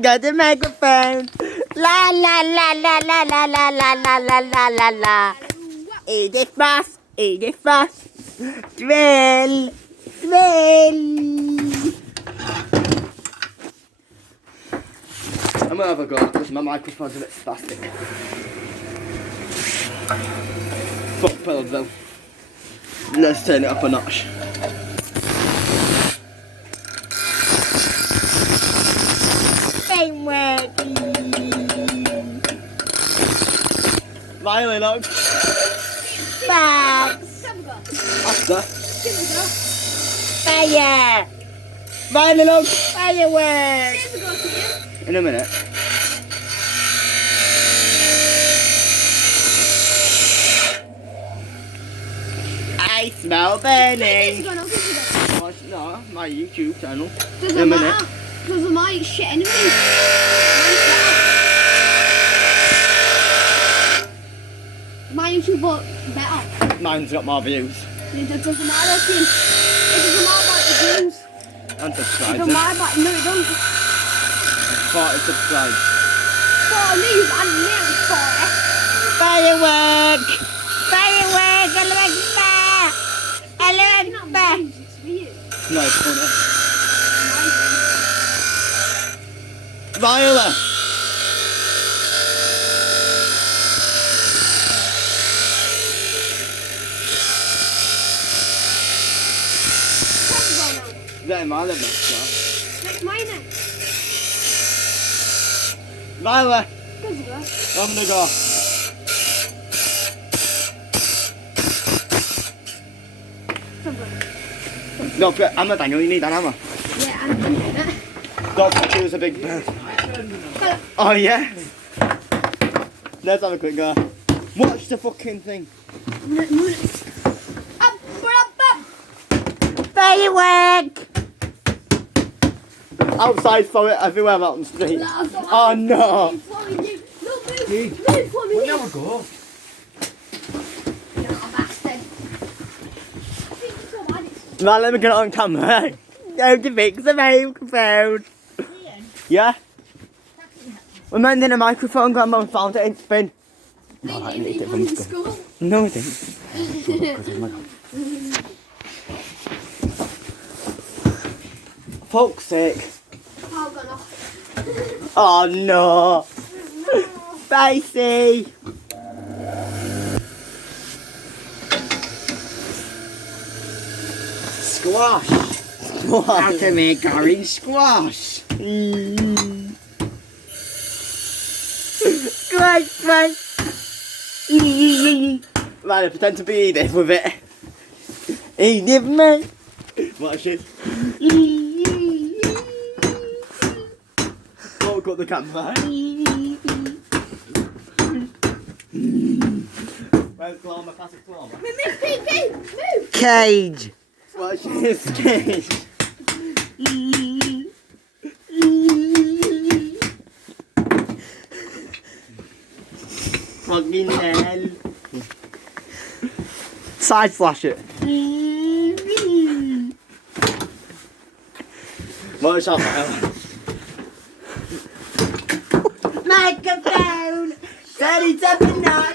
Got the microphone. La la la la la la la la la la la la la. Edith Fast, Edith Fast. Drill, drill. I'm gonna have a go because my microphone's a bit spastic. Fuck pills though. Let's turn it up a notch. Ain't working. Violin up. Facts. After. Fire. Violin up. Fireworks. In a minute. I smell burning. No, my YouTube channel. In a minute. Because of my shit anyway. My YouTube better. Mine's got more views. It doesn't matter, Kim. It doesn't matter about the views. And It subscribe. doesn't matter about... No, it don't. 40 subscribe. 40 news and me and 40. Firework! Firework! I love fire! It's for you. No, it's funny. Viola! That ain't my living stuff. That's mine then. Viola! Go. I'm gonna go. Don't forget, hammer, Daniel, you need that hammer. Yeah, I'm doing it. Don't forget, it was a big bird. Oh, yeah? Let's have a quick go. Watch the fucking thing. Firework! Outside for it, everywhere out on the street. Oh, no. Move for me. We'll never go. Now let me get it on camera. How to fix the microphone. Yeah? We mending a microphone, Grandma found it in spin. No, I need it from school. No, I didn't. Fuck's sake. Oh no. Spicy. Squash. How to make orange squash. Squash, squash. Right, I pretend to be Edith with it. Edith, man. Watch it. Don't cut the camera. Where's Gloma? Pass it to Gloma. Move. Cage. Watch this cage. Fucking hell. Side slash it. Watch out, microphone. 37 knots.